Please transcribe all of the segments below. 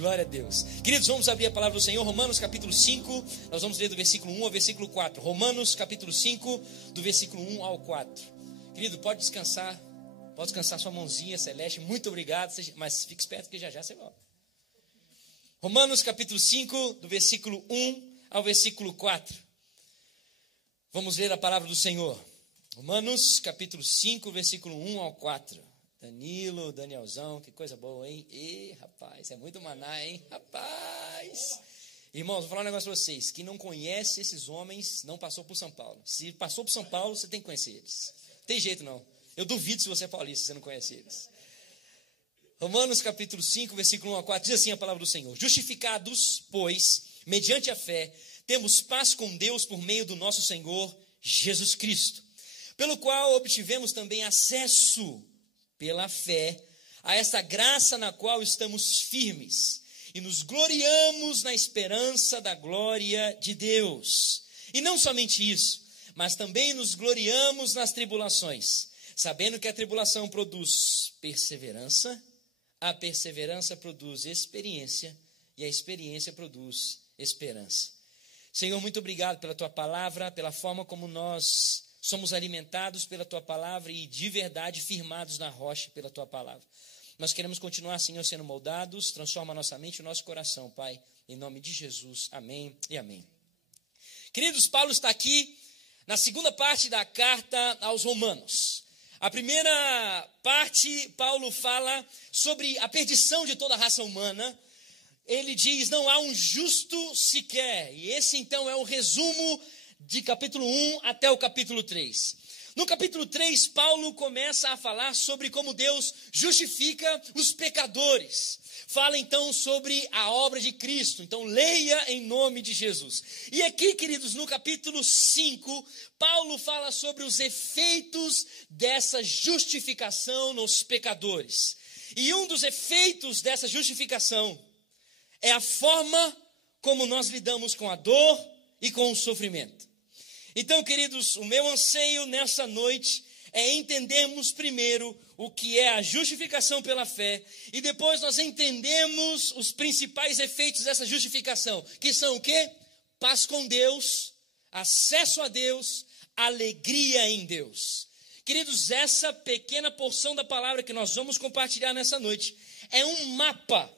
Glória a Deus. Queridos, vamos abrir a palavra do Senhor, Romanos capítulo 5, nós vamos ler do versículo 1 ao versículo 4. Romanos capítulo 5, do versículo 1 ao 4. Querido, pode descansar sua mãozinha celeste, muito obrigado, mas fique esperto que já você volta. Romanos capítulo 5, do versículo 1 ao versículo 4. Vamos ler a palavra do Senhor. Romanos capítulo 5, versículo 1 ao 4. Danilo, Danielzão, que coisa boa, hein? Ih, rapaz, é muito maná, hein? Rapaz! Irmãos, vou falar um negócio para vocês. Quem não conhece esses homens, não passou por São Paulo. Se passou por São Paulo, você tem que conhecer eles. Não tem jeito, não. Eu duvido se você é paulista, se você não conhece eles. Romanos capítulo 5, versículo 1 a 4, diz assim a palavra do Senhor. Justificados, pois, mediante a fé, temos paz com Deus por meio do nosso Senhor Jesus Cristo, pelo qual obtivemos também acesso pela fé, a esta graça na qual estamos firmes, e nos gloriamos na esperança da glória de Deus. E não somente isso, mas também nos gloriamos nas tribulações, sabendo que a tribulação produz perseverança, a perseverança produz experiência, e a experiência produz esperança. Senhor, muito obrigado pela Tua palavra, pela forma como nós somos alimentados pela Tua palavra e de verdade firmados na rocha pela Tua palavra. Nós queremos continuar, Senhor, sendo moldados. Transforma a nossa mente e o nosso coração, Pai. Em nome de Jesus. Amém e amém. Queridos, Paulo está aqui na segunda parte da carta aos Romanos. A primeira parte, Paulo fala sobre a perdição de toda a raça humana. Ele diz, não há um justo sequer. E esse, então, é o resumo de capítulo 1 até o capítulo 3. No capítulo 3, Paulo começa a falar sobre como Deus justifica os pecadores. Fala então sobre a obra de Cristo. Então leia em nome de Jesus. E aqui, queridos, no capítulo 5, Paulo fala sobre os efeitos dessa justificação nos pecadores. E um dos efeitos dessa justificação é a forma como nós lidamos com a dor e com o sofrimento. Então, queridos, o meu anseio nessa noite é entendermos primeiro o que é a justificação pela fé e depois nós entendemos os principais efeitos dessa justificação, que são o quê? Paz com Deus, acesso a Deus, alegria em Deus. Queridos, essa pequena porção da palavra que nós vamos compartilhar nessa noite é um mapa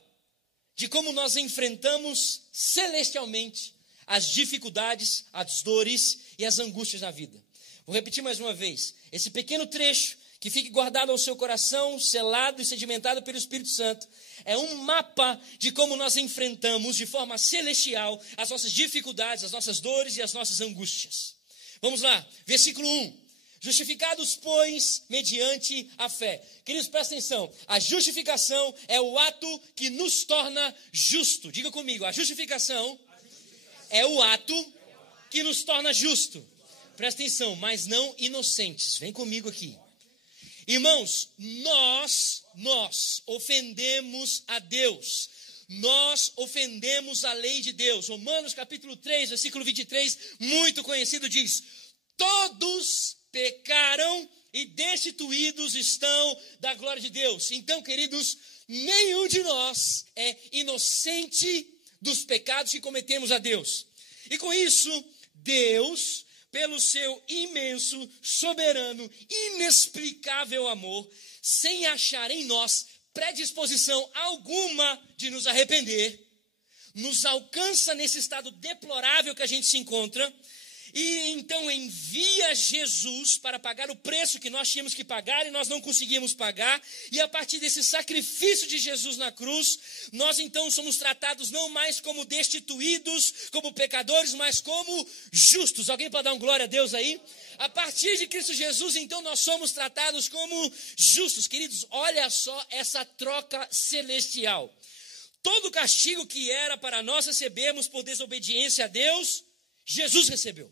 de como nós enfrentamos celestialmente as dificuldades, as dores e as angústias na vida. Vou repetir mais uma vez. Esse pequeno trecho, que fique guardado ao seu coração, selado e sedimentado pelo Espírito Santo, é um mapa de como nós enfrentamos de forma celestial as nossas dificuldades, as nossas dores e as nossas angústias. Vamos lá, versículo 1. Justificados, pois, mediante a fé. Queridos, presta atenção. A justificação é o ato que nos torna justo. Diga comigo, a justificação é o ato que nos torna justo. Presta atenção, mas não inocentes. Vem comigo aqui. Irmãos, nós ofendemos a Deus. Nós ofendemos a lei de Deus. Romanos capítulo 3, versículo 23, muito conhecido, diz: todos pecaram e destituídos estão da glória de Deus. Então, queridos, nenhum de nós é inocente dos pecados que cometemos a Deus. E com isso, Deus, pelo seu imenso, soberano, inexplicável amor, sem achar em nós predisposição alguma de nos arrepender, nos alcança nesse estado deplorável que a gente se encontra, e então envia Jesus para pagar o preço que nós tínhamos que pagar e nós não conseguíamos pagar. E a partir desse sacrifício de Jesus na cruz, nós então somos tratados não mais como destituídos, como pecadores, mas como justos. Alguém pode dar um glória a Deus aí? A partir de Cristo Jesus, então, nós somos tratados como justos. Queridos, olha só essa troca celestial. Todo o castigo que era para nós recebermos por desobediência a Deus, Jesus recebeu.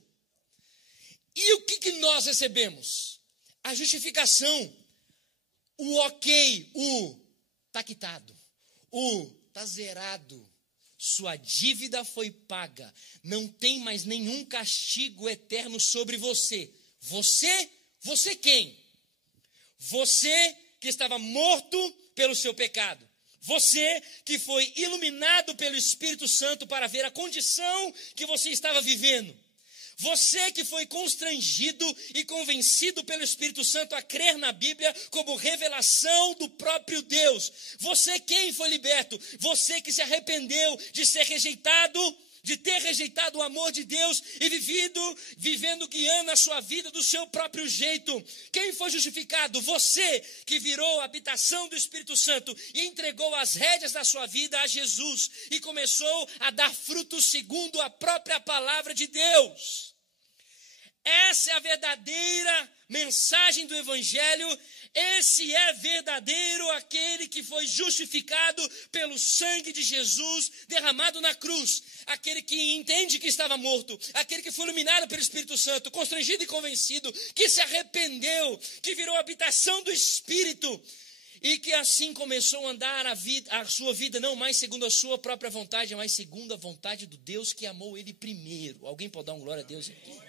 E o que nós recebemos? A justificação, o ok, o tá quitado, o tá zerado, sua dívida foi paga, não tem mais nenhum castigo eterno sobre você. Você quem? Você que estava morto pelo seu pecado. Você que foi iluminado pelo Espírito Santo para ver a condição que você estava vivendo. Você que foi constrangido e convencido pelo Espírito Santo a crer na Bíblia como revelação do próprio Deus. Você quem foi liberto? Você que se arrependeu de ser rejeitado, de ter rejeitado o amor de Deus e vivendo guiando a sua vida do seu próprio jeito. Quem foi justificado? Você que virou a habitação do Espírito Santo e entregou as rédeas da sua vida a Jesus e começou a dar frutos segundo a própria palavra de Deus. Essa é a verdadeira mensagem do Evangelho. Esse é verdadeiro aquele que foi justificado pelo sangue de Jesus derramado na cruz. Aquele que entende que estava morto. Aquele que foi iluminado pelo Espírito Santo, constrangido e convencido, que se arrependeu, que virou habitação do Espírito. E que assim começou a andar a sua vida, não mais segundo a sua própria vontade, mas segundo a vontade do Deus que amou ele primeiro. Alguém pode dar um glória a Deus aqui?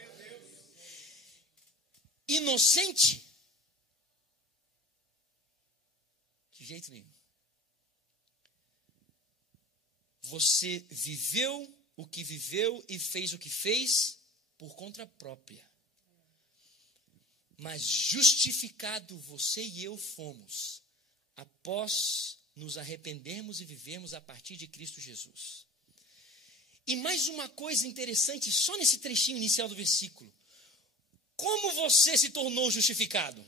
Inocente? De jeito nenhum. Você viveu o que viveu e fez o que fez por conta própria. Mas justificado você e eu fomos após nos arrependermos e vivemos a partir de Cristo Jesus. E mais uma coisa interessante, só nesse trechinho inicial do versículo. Como você se tornou justificado?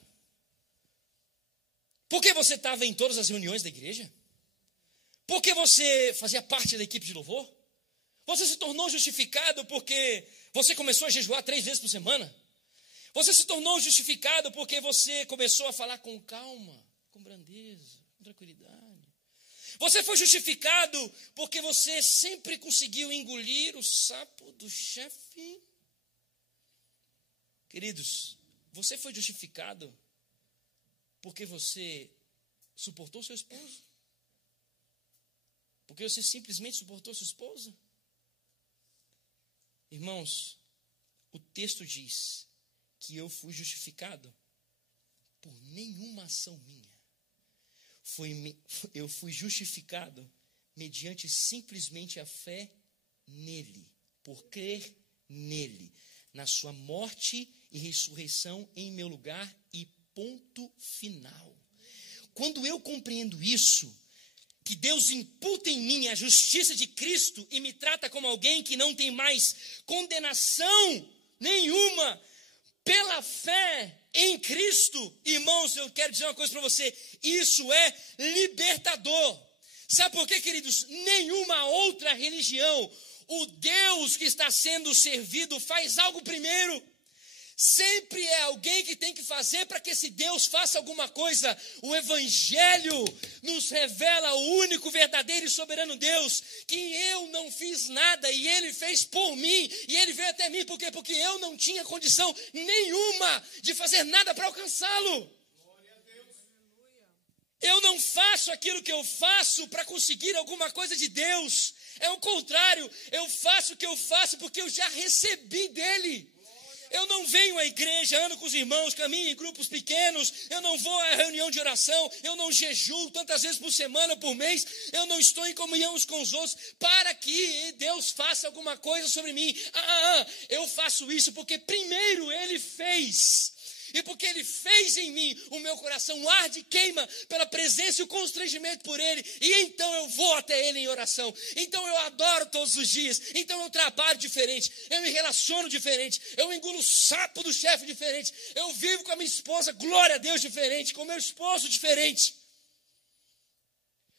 Porque você estava em todas as reuniões da igreja? Porque você fazia parte da equipe de louvor? Você se tornou justificado porque você começou a jejuar 3 vezes por semana? Você se tornou justificado porque você começou a falar com calma, com brandeza, com tranquilidade? Você foi justificado porque você sempre conseguiu engolir o sapo do chefe? Queridos, você foi justificado porque você suportou seu esposo? Porque você simplesmente suportou sua esposa? Irmãos, o texto diz que eu fui justificado por nenhuma ação minha. Eu fui justificado mediante simplesmente a fé nele, por crer nele, na sua morte e ressurreição em meu lugar e ponto final. Quando eu compreendo isso, que Deus imputa em mim a justiça de Cristo e me trata como alguém que não tem mais condenação nenhuma pela fé em Cristo, irmãos, eu quero dizer uma coisa para você, isso é libertador. Sabe por quê, queridos? Nenhuma outra religião, o Deus que está sendo servido faz algo primeiro. Sempre é alguém que tem que fazer para que esse Deus faça alguma coisa. O Evangelho nos revela o único, verdadeiro e soberano Deus, que eu não fiz nada e Ele fez por mim. E Ele veio até mim, por quê? Porque eu não tinha condição nenhuma de fazer nada para alcançá-lo. Eu não faço aquilo que eu faço para conseguir alguma coisa de Deus. É o contrário, eu faço o que eu faço porque eu já recebi dEle. Eu não venho à igreja, ando com os irmãos, caminho em grupos pequenos, eu não vou à reunião de oração, eu não jejuo tantas vezes por semana, por mês, eu não estou em comunhão uns com os outros para que Deus faça alguma coisa sobre mim. Eu faço isso porque primeiro Ele fez. E porque Ele fez em mim, o meu coração arde e queima pela presença e o constrangimento por Ele. E então eu vou até Ele em oração. Então eu adoro todos os dias. Então eu trabalho diferente. Eu me relaciono diferente. Eu engulo o sapo do chefe diferente. Eu vivo com a minha esposa, glória a Deus, diferente. Com o meu esposo diferente.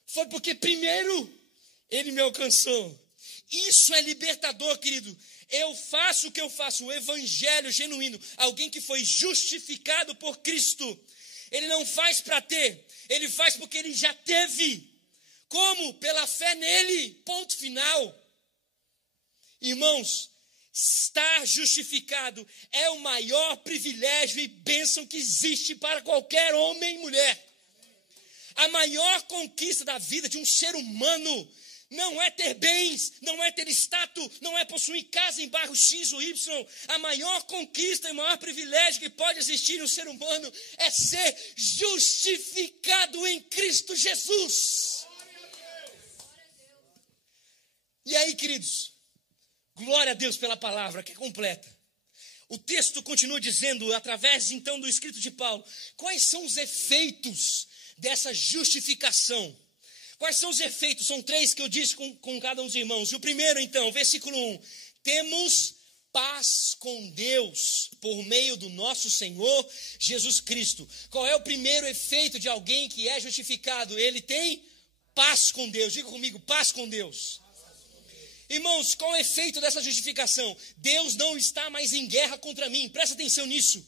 Foi porque primeiro Ele me alcançou. Isso é libertador, querido. Eu faço o que eu faço, o evangelho genuíno, alguém que foi justificado por Cristo. Ele não faz para ter, ele faz porque ele já teve. Como? Pela fé nele, ponto final. Irmãos, estar justificado é o maior privilégio e bênção que existe para qualquer homem e mulher. A maior conquista da vida de um ser humano não é ter bens, não é ter status, não é possuir casa em bairro X ou Y. A maior conquista e o maior privilégio que pode existir no ser humano é ser justificado em Cristo Jesus. aí, queridos, glória a Deus pela palavra que é completa. O texto continua dizendo, através então do escrito de Paulo, quais são os efeitos dessa justificação? Quais são os efeitos? São 3 que eu disse com cada um dos irmãos. E o primeiro então, versículo 1, temos paz com Deus por meio do nosso Senhor Jesus Cristo. Qual é o primeiro efeito de alguém que é justificado? Ele tem paz com Deus. Diga comigo, paz com Deus. Irmãos, qual é o efeito dessa justificação? Deus não está mais em guerra contra mim. Presta atenção nisso.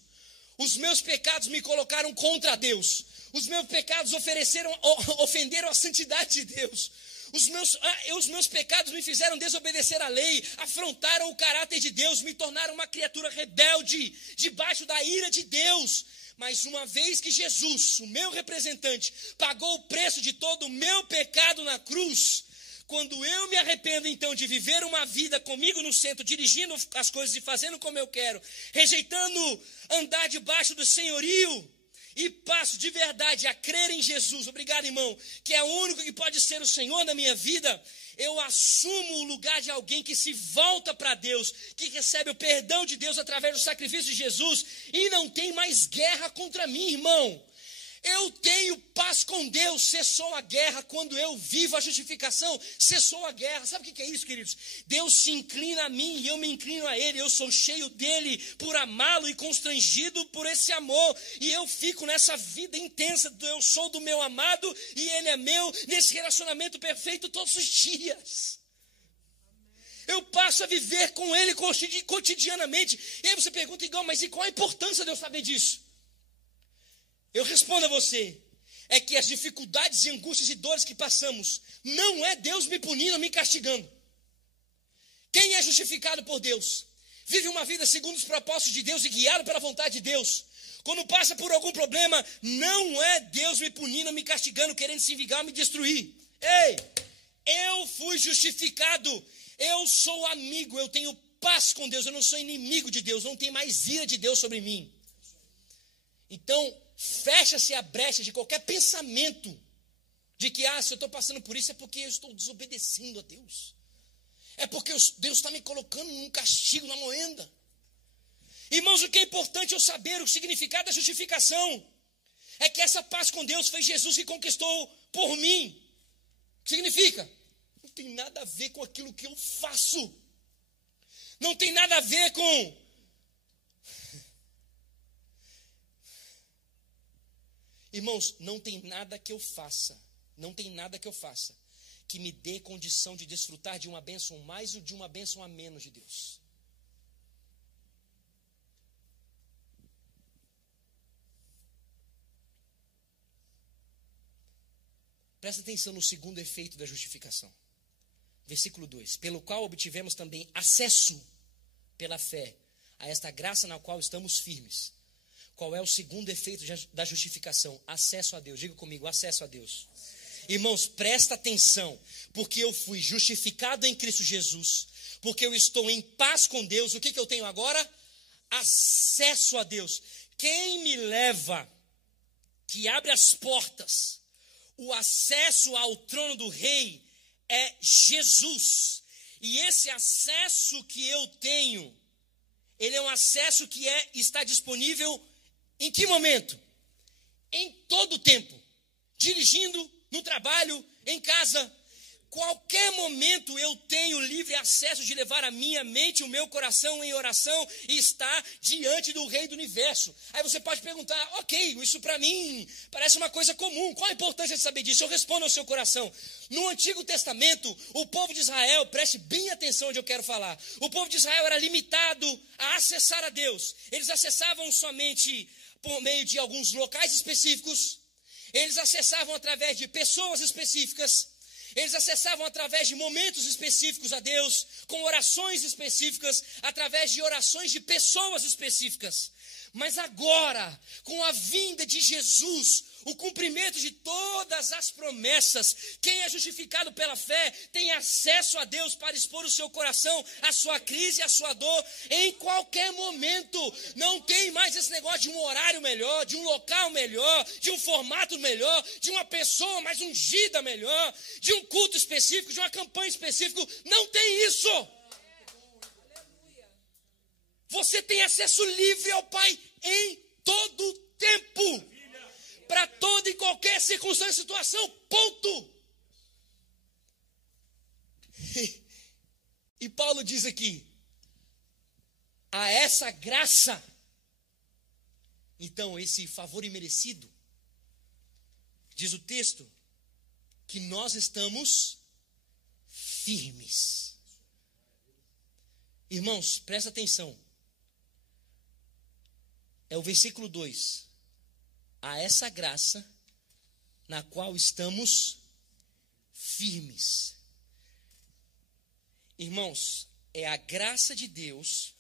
Os meus pecados me colocaram contra Deus. Os meus pecados ofenderam a santidade de Deus. Os meus pecados me fizeram desobedecer a lei, afrontaram o caráter de Deus, me tornaram uma criatura rebelde, debaixo da ira de Deus. Mas uma vez que Jesus, o meu representante, pagou o preço de todo o meu pecado na cruz, quando eu me arrependo então de viver uma vida comigo no centro, dirigindo as coisas e fazendo como eu quero, rejeitando andar debaixo do senhorio, e passo de verdade a crer em Jesus, obrigado irmão, que é o único que pode ser o Senhor da minha vida, eu assumo o lugar de alguém que se volta para Deus, que recebe o perdão de Deus através do sacrifício de Jesus, e não tem mais guerra contra mim, irmão. Eu tenho paz com Deus, cessou a guerra. Quando eu vivo a justificação, cessou a guerra. Sabe o que é isso, queridos? Deus se inclina a mim e eu me inclino a Ele. Eu sou cheio dEle por amá-lo e constrangido por esse amor. E eu fico nessa vida intensa, eu sou do meu amado e Ele é meu, nesse relacionamento perfeito todos os dias. Eu passo a viver com Ele cotidianamente. E aí você pergunta, igual, mas e qual a importância de eu saber disso? Eu respondo a você, é que as dificuldades e angústias e dores que passamos, não é Deus me punindo ou me castigando. Quem é justificado por Deus, vive uma vida segundo os propósitos de Deus e guiado pela vontade de Deus. Quando passa por algum problema, não é Deus me punindo ou me castigando, querendo se vingar ou me destruir. Ei, eu fui justificado, eu sou amigo, eu tenho paz com Deus, eu não sou inimigo de Deus, não tem mais ira de Deus sobre mim. Então, fecha-se a brecha de qualquer pensamento de que, se eu estou passando por isso é porque eu estou desobedecendo a Deus. É porque Deus está me colocando num castigo, na moenda. Irmãos, o que é importante eu saber, o significado da justificação, é que essa paz com Deus foi Jesus que conquistou por mim. O que significa? Não tem nada a ver com aquilo que eu faço. Não tem nada a ver com... Irmãos, não tem nada que eu faça, que me dê condição de desfrutar de uma bênção mais ou de uma bênção a menos de Deus. Presta atenção no segundo efeito da justificação. Versículo 2. Pelo qual obtivemos também acesso pela fé a esta graça na qual estamos firmes. Qual é o segundo efeito da justificação? Acesso a Deus. Diga comigo, acesso a Deus. Irmãos, presta atenção, porque eu fui justificado em Cristo Jesus, porque eu estou em paz com Deus. O que eu tenho agora? Acesso a Deus. Quem me leva, que abre as portas, o acesso ao trono do rei é Jesus. E esse acesso que eu tenho, ele é um acesso que está disponível em que momento? Em todo o tempo. Dirigindo, no trabalho, em casa. Qualquer momento eu tenho livre acesso de levar a minha mente, o meu coração em oração e estar diante do Rei do Universo. Aí você pode perguntar, ok, isso para mim parece uma coisa comum. Qual a importância de saber disso? Eu respondo ao seu coração. No Antigo Testamento, o povo de Israel, preste bem atenção onde eu quero falar. O povo de Israel era limitado a acessar a Deus. Eles acessavam somente por meio de alguns locais específicos. Eles acessavam através de pessoas específicas. Eles acessavam através de momentos específicos a Deus, com orações específicas, através de orações de pessoas específicas. Mas agora, com a vinda de Jesus, o cumprimento de todas as promessas. Quem é justificado pela fé tem acesso a Deus para expor o seu coração, a sua crise, a sua dor, em qualquer momento. Não tem mais esse negócio de um horário melhor, de um local melhor, de um formato melhor, de uma pessoa mais ungida melhor, de um culto específico, de uma campanha específica. Não tem isso. Você tem acesso livre ao Pai em todo o tempo, para toda e qualquer circunstância e situação, ponto. E Paulo diz aqui, a essa graça, então esse favor imerecido, diz o texto, que nós estamos firmes. Irmãos, presta atenção. É o versículo 2. A essa graça na qual estamos firmes. Irmãos, é a graça de Deus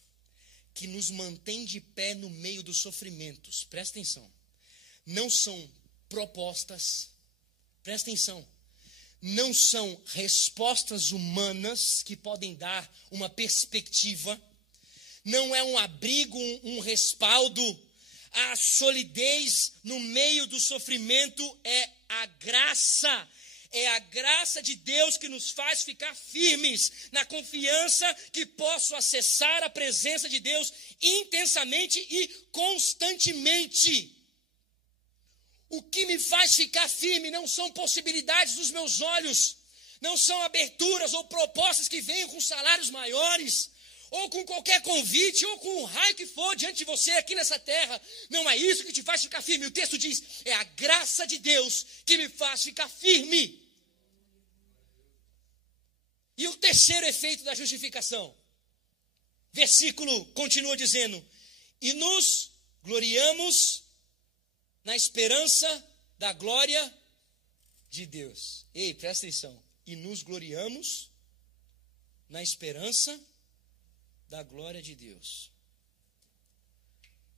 que nos mantém de pé no meio dos sofrimentos. Presta atenção. Não são propostas, presta atenção, não são respostas humanas que podem dar uma perspectiva. Não é um abrigo, um respaldo. A solidez no meio do sofrimento é a graça. É a graça de Deus que nos faz ficar firmes na confiança que posso acessar a presença de Deus intensamente e constantemente. O que me faz ficar firme não são possibilidades dos meus olhos, não são aberturas ou propostas que venham com salários maiores, ou com qualquer convite, ou com o raio que for diante de você aqui nessa terra. Não é isso que te faz ficar firme. O texto diz, é a graça de Deus que me faz ficar firme. E o terceiro efeito da justificação. Versículo continua dizendo, e nos gloriamos na esperança da glória de Deus. Ei, presta atenção. E nos gloriamos na esperança da glória de Deus.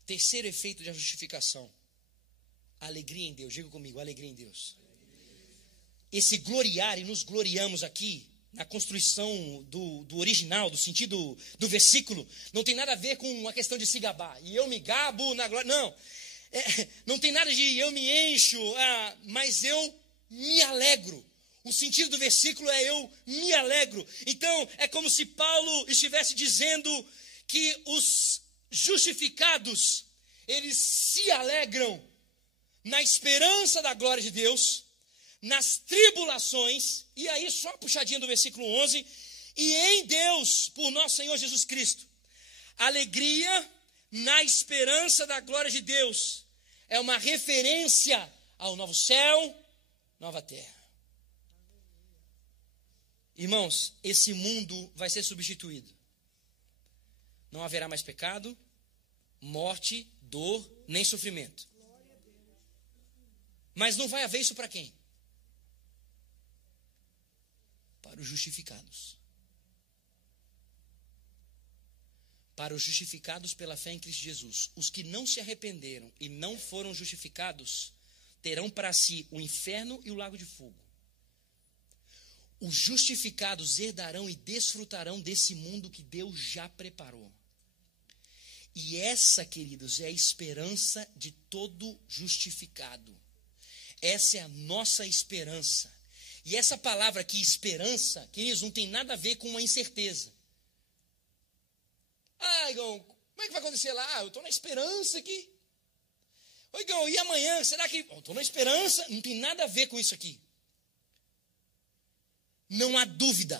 Terceiro efeito da justificação. Alegria em Deus. Diga comigo, alegria em Deus. Esse gloriar, e nos gloriamos aqui, na construção do original, do sentido do versículo, não tem nada a ver com uma questão de se gabar. E eu me gabo na glória. Não. Não tem nada de eu me encho, mas eu me alegro. O sentido do versículo é eu me alegro. Então, é como se Paulo estivesse dizendo que os justificados, eles se alegram na esperança da glória de Deus, nas tribulações, e aí só a puxadinha do versículo 11, e em Deus, por nosso Senhor Jesus Cristo. Alegria na esperança da glória de Deus é uma referência ao novo céu, nova terra. Irmãos, esse mundo vai ser substituído. Não haverá mais pecado, morte, dor, nem sofrimento. Mas não vai haver isso para quem? Para os justificados. Para os justificados pela fé em Cristo Jesus. Os que não se arrependeram e não foram justificados terão para si o inferno e o lago de fogo. Os justificados herdarão e desfrutarão desse mundo que Deus já preparou. E essa, queridos, é a esperança de todo justificado. Essa é a nossa esperança. E essa palavra aqui, esperança, queridos, não tem nada a ver com uma incerteza. Igão, como é que vai acontecer lá? Eu estou na esperança aqui. Igão, e amanhã? Será que... Eu estou na esperança. Não tem nada a ver com isso aqui. Não há dúvida.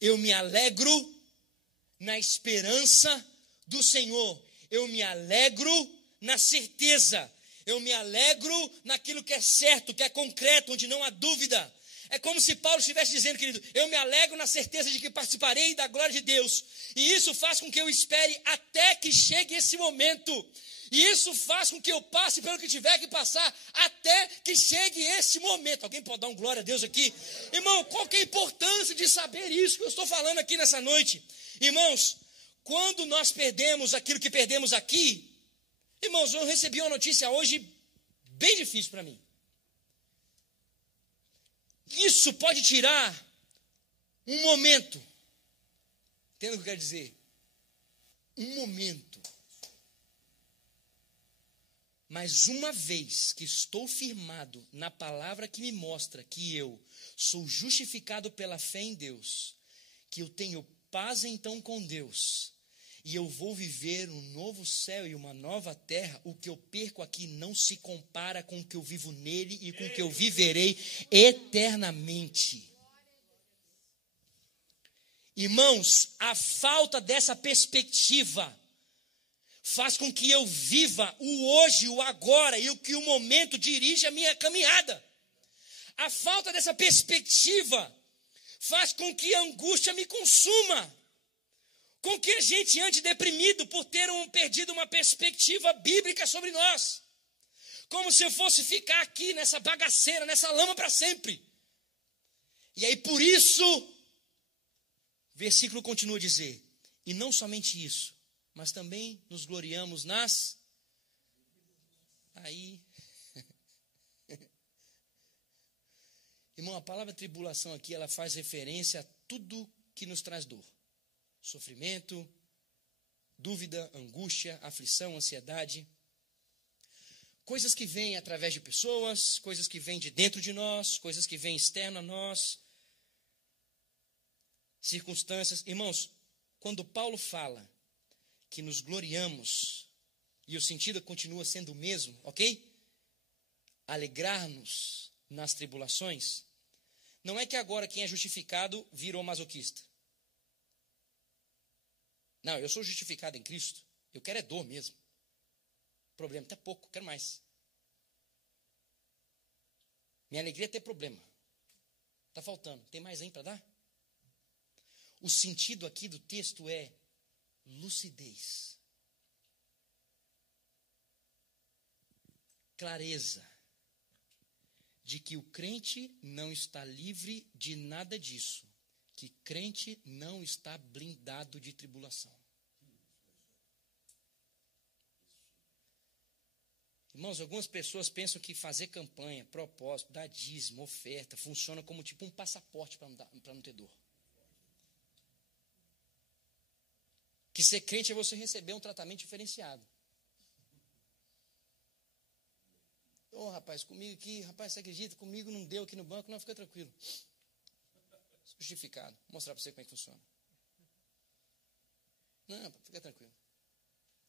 Eu me alegro na esperança do Senhor. Eu me alegro na certeza. Eu me alegro naquilo que é certo, que é concreto, onde não há dúvida. É como se Paulo estivesse dizendo, querido, eu me alegro na certeza de que participarei da glória de Deus. E isso faz com que eu espere até que chegue esse momento. E isso faz com que eu passe pelo que tiver que passar até que chegue esse momento. Alguém pode dar um glória a Deus aqui? Irmão, qual que é a importância de saber isso que eu estou falando aqui nessa noite? Irmãos, quando nós perdemos aquilo que perdemos aqui, irmãos, eu recebi uma notícia hoje bem difícil para mim. Isso pode tirar um momento. Entende o que eu quero dizer? Um momento. Mas uma vez que estou firmado na palavra que me mostra que eu sou justificado pela fé em Deus, que eu tenho paz então com Deus, e eu vou viver um novo céu e uma nova terra, o que eu perco aqui não se compara com o que eu vivo nele e com o que eu viverei eternamente. Irmãos, a falta dessa perspectiva faz com que eu viva o hoje, o agora e o que o momento dirige a minha caminhada. A falta dessa perspectiva faz com que a angústia me consuma, com que a gente ande deprimido por ter perdido uma perspectiva bíblica sobre nós, como se eu fosse ficar aqui nessa bagaceira, nessa lama para sempre. E aí por isso, o versículo continua a dizer, e não somente isso, mas também nos gloriamos nas... Aí... Irmão, a palavra tribulação aqui, ela faz referência a tudo que nos traz dor. Sofrimento, dúvida, angústia, aflição, ansiedade. Coisas que vêm através de pessoas, coisas que vêm de dentro de nós, coisas que vêm externo a nós. Circunstâncias. Irmãos, quando Paulo fala que nos gloriamos, e o sentido continua sendo o mesmo, ok? Alegrar-nos nas tribulações, não é que agora quem é justificado virou masoquista. Não, eu sou justificado em Cristo, eu quero é dor mesmo. Problema, até pouco, quero mais. Minha alegria é ter problema. Está faltando, tem mais aí para dar? O sentido aqui do texto é lucidez, clareza, de que o crente não está livre de nada disso, que crente não está blindado de tribulação. Irmãos, algumas pessoas pensam que fazer campanha, propósito, dar dízimo, oferta, funciona como tipo um passaporte para não ter dor. Que ser crente é você receber um tratamento diferenciado. Rapaz, comigo aqui, rapaz, você acredita? Comigo não deu aqui no banco, não, fica tranquilo. Justificado. Vou mostrar para você como é que funciona. Não, fica tranquilo.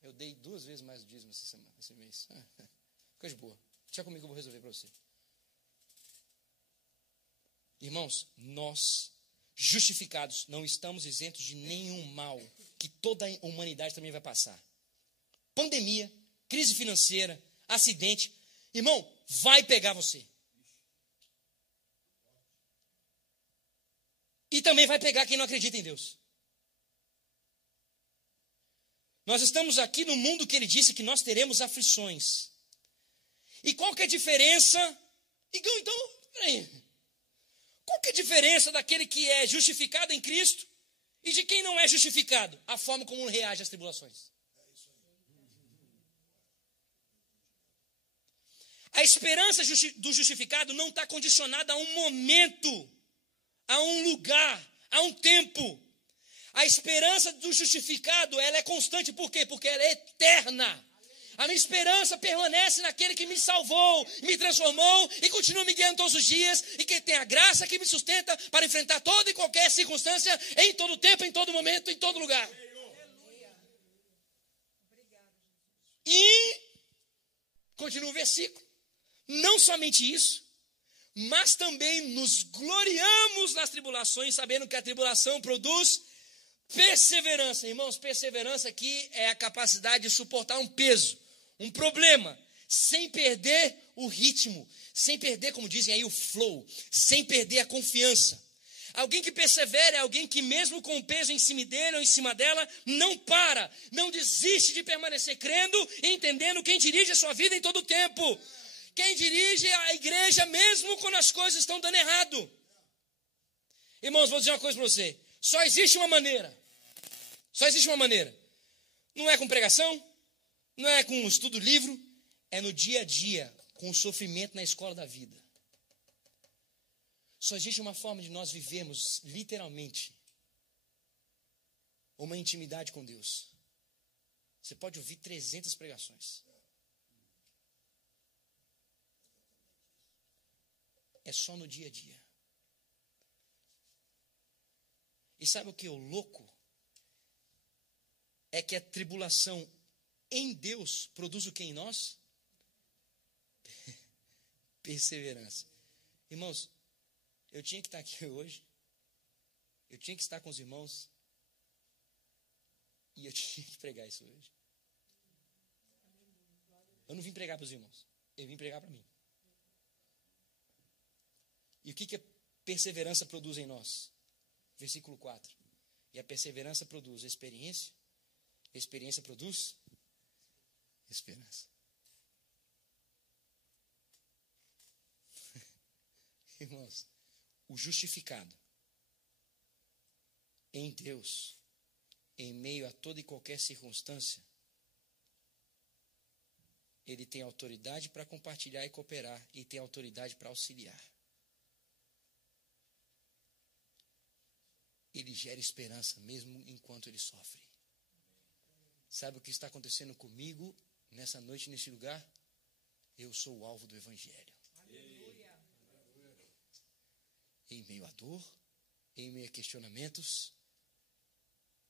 Eu dei 2 vezes mais o dízimo esse mês. Fica de boa. Deixa comigo que eu vou resolver para você. Irmãos, nós, justificados, não estamos isentos de nenhum mal que toda a humanidade também vai passar. Pandemia, crise financeira, acidente. Irmão, vai pegar você. E também vai pegar quem não acredita em Deus. Nós estamos aqui no mundo que ele disse que nós teremos aflições. E qual que é a diferença? Então, peraí. Qual que é a diferença daquele que é justificado em Cristo e de quem não é justificado? A forma como reage às tribulações. A esperança do justificado não está condicionada a um momento, a um lugar, a um tempo. A esperança do justificado, ela é constante. Por quê? Porque ela é eterna. A minha esperança permanece naquele que me salvou, me transformou e continua me guiando todos os dias e que tem a graça que me sustenta para enfrentar toda e qualquer circunstância, em todo tempo, em todo momento, em todo lugar. E continua o versículo. Não somente isso, mas também nos gloriamos nas tribulações, sabendo que a tribulação produz perseverança. Irmãos, perseverança aqui é a capacidade de suportar um peso, um problema, sem perder o ritmo, sem perder, como dizem aí, o flow, sem perder a confiança. Alguém que persevera é alguém que mesmo com o peso em cima dele ou em cima dela, não para, não desiste de permanecer crendo e entendendo quem dirige a sua vida em todo o tempo. Quem dirige a igreja mesmo quando as coisas estão dando errado. Irmãos, vou dizer uma coisa para você. Só existe uma maneira. Só existe uma maneira. Não é com pregação, não é com estudo livro, é no dia a dia, com o sofrimento na escola da vida. Só existe uma forma de nós vivermos, literalmente, uma intimidade com Deus. Você pode ouvir 300 pregações. É só no dia a dia. E sabe o que é o louco? É que a tribulação em Deus produz o que em nós? Perseverança. Irmãos, eu tinha que estar aqui hoje. Eu tinha que estar com os irmãos. E eu tinha que pregar isso hoje. Eu não vim pregar para os irmãos. Eu vim pregar para mim. E o que a perseverança produz em nós? Versículo 4. E a perseverança produz experiência. A experiência produz esperança. Irmãos, o justificado em Deus, em meio a toda e qualquer circunstância, ele tem autoridade para compartilhar e cooperar, e tem autoridade para auxiliar. Ele gera esperança mesmo enquanto ele sofre. Sabe o que está acontecendo comigo nessa noite, nesse lugar? Eu sou o alvo do Evangelho. Aleluia. Em meio à dor, em meio a questionamentos,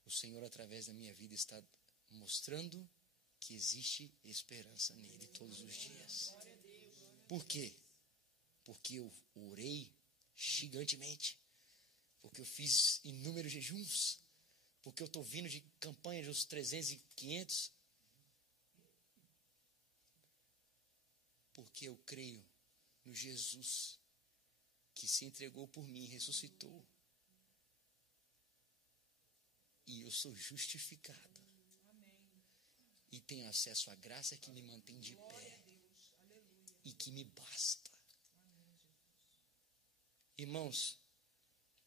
o Senhor, através da minha vida, está mostrando que existe esperança nele todos os dias. Por quê? Porque eu orei gigantemente. Porque eu fiz inúmeros jejuns. Porque eu estou vindo de campanha dos 300 e 500. Porque eu creio no Jesus que se entregou por mim, ressuscitou. E eu sou justificado. E tenho acesso à graça que me mantém de pé. E que me basta. Irmãos,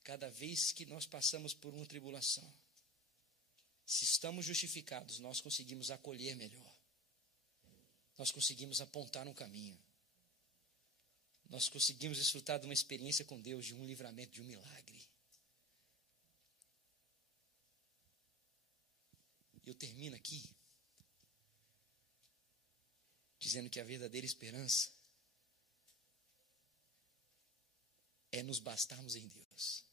cada vez que nós passamos por uma tribulação, se estamos justificados, nós conseguimos acolher melhor. Nós conseguimos apontar um caminho. Nós conseguimos desfrutar de uma experiência com Deus, de um livramento, de um milagre. Eu termino aqui dizendo que a verdadeira esperança é nos bastarmos em Deus.